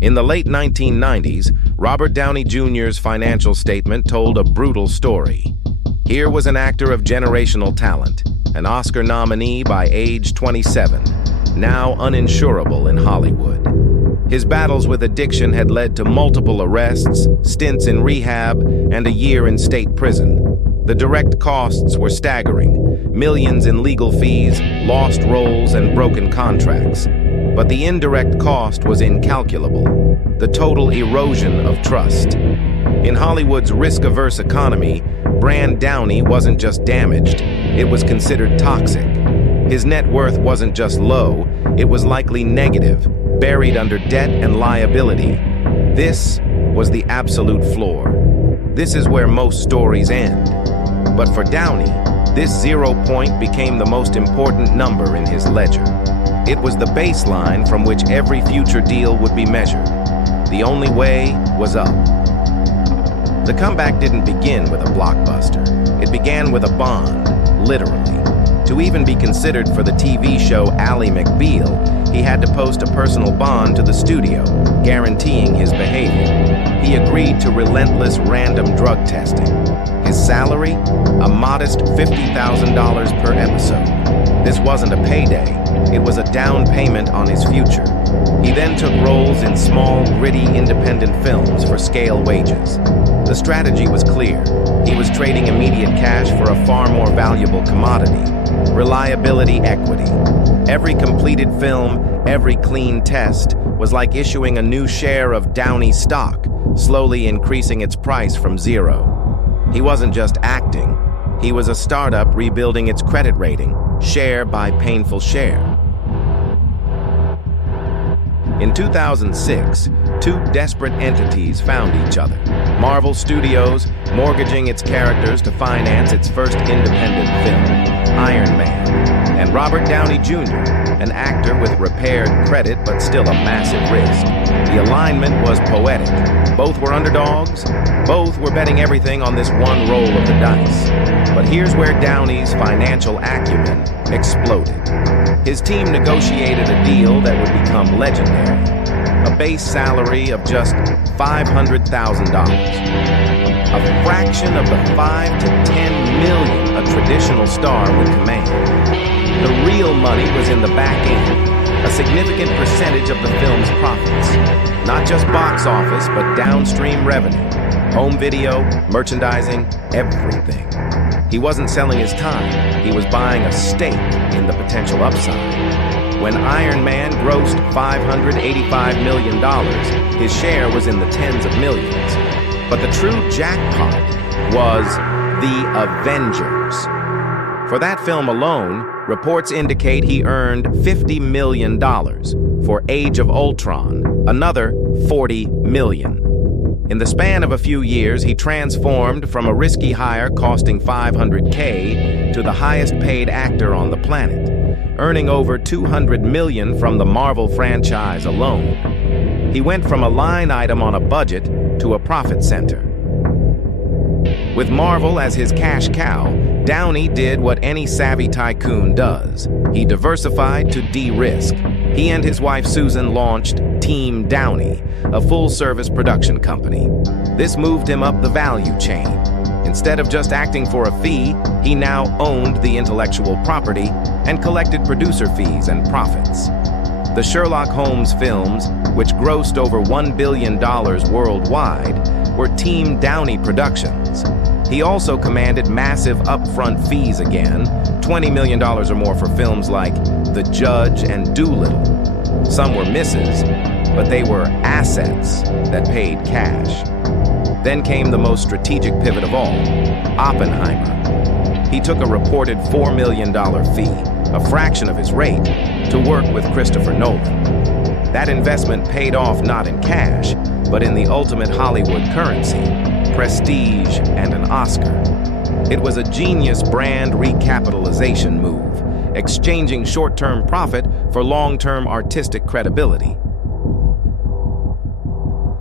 In the late 1990s, Robert Downey Jr.'s financial statement told a brutal story. Here was an actor of generational talent, an Oscar nominee by age 27, now uninsurable in Hollywood. His battles with addiction had led to multiple arrests, stints in rehab, and a year in state prison. The direct costs were staggering: millions in legal fees, lost roles, and broken contracts. But the indirect cost was incalculable: the total erosion of trust. In Hollywood's risk-averse economy, Brand Downey wasn't just damaged, it was considered toxic. His net worth wasn't just low, it was likely negative, buried under debt and liability. This was the absolute floor. This is where most stories end. But for Downey, this 0 point became the most important number in his ledger. It was the baseline from which every future deal would be measured. The only way was up. The comeback didn't begin with a blockbuster. It began with a bond, literally. To even be considered for the TV show Ally McBeal, he had to post a personal bond to the studio, guaranteeing his behavior. He agreed to relentless random drug testing. His salary? A modest $50,000 per episode. This wasn't a payday, it was a down payment on his future. He then took roles in small, gritty, independent films for scale wages. The strategy was clear. He was trading immediate cash for a far more valuable commodity: reliability equity. Every completed film, every clean test, was like issuing a new share of Downey stock, slowly increasing its price from zero. He wasn't just acting. He was a startup rebuilding its credit rating, share by painful share. In 2006, two desperate entities found each other. Marvel Studios, mortgaging its characters to finance its first independent film, Iron Man, and Robert Downey Jr., an actor with repaired credit but still a massive risk. The alignment was poetic. Both were underdogs. Both were betting everything on this one roll of the dice. But here's where Downey's financial acumen exploded. His team negotiated a deal that would become legendary: a base salary of just $500,000, a fraction of the $5 to $10 million a traditional star would command. The real money was in the back end, a significant percentage of the film's profits. Not just box office, but downstream revenue, home video, merchandising, everything. He wasn't selling his time, he was buying a stake in the potential upside. When Iron Man grossed $585 million, his share was in the tens of millions. But the true jackpot was The Avengers. For that film alone, reports indicate he earned $50 million. For Age of Ultron, another $40 million. In the span of a few years, he transformed from a risky hire costing $500K to the highest paid actor on the planet, earning over $200 million from the Marvel franchise alone. He went from a line item on a budget to a profit center. With Marvel as his cash cow, Downey did what any savvy tycoon does. He diversified to de-risk. He and his wife Susan launched Team Downey, a full-service production company. This moved him up the value chain. Instead of just acting for a fee, he now owned the intellectual property and collected producer fees and profits. The Sherlock Holmes films, which grossed over $1 billion worldwide, were Team Downey productions. He also commanded massive upfront fees again, $20 million or more for films like The Judge and Doolittle. Some were misses, but they were assets that paid cash. Then came the most strategic pivot of all, Oppenheimer. He took a reported $4 million fee, a fraction of his rate, to work with Christopher Nolan. That investment paid off not in cash, but in the ultimate Hollywood currency: prestige and an Oscar. It was a genius brand recapitalization move, exchanging short-term profit for long-term artistic credibility.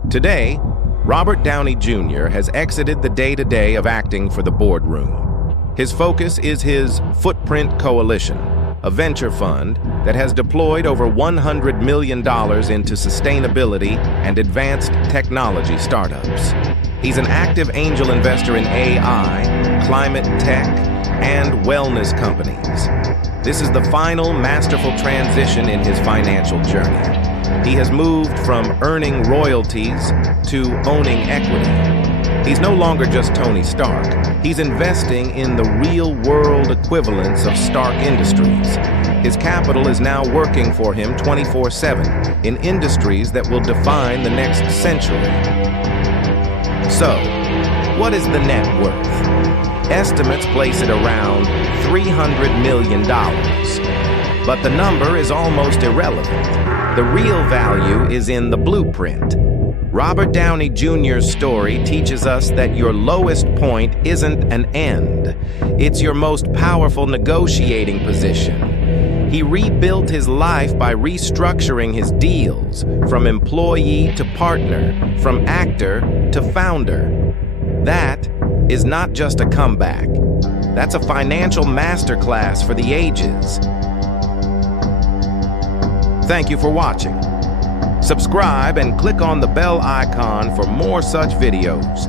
Today, Robert Downey Jr. has exited the day-to-day of acting for the boardroom. His focus is his Footprint Coalition, a venture fund that has deployed over $100 million into sustainability and advanced technology startups. He's an active angel investor in AI, climate tech, and wellness companies. This is the final masterful transition in his financial journey. He has moved from earning royalties to owning equity. He's no longer just Tony Stark. He's investing in the real-world equivalents of Stark Industries. His capital is now working for him 24/7 in industries that will define the next century. So, what is the net worth? Estimates place it around $300 million. But the number is almost irrelevant. The real value is in the blueprint. Robert Downey Jr.'s story teaches us that your lowest point isn't an end. It's your most powerful negotiating position. He rebuilt his life by restructuring his deals, from employee to partner, from actor to founder. That is not just a comeback. That's a financial masterclass for the ages. Thank you for watching. Subscribe and click on the bell icon for more such videos.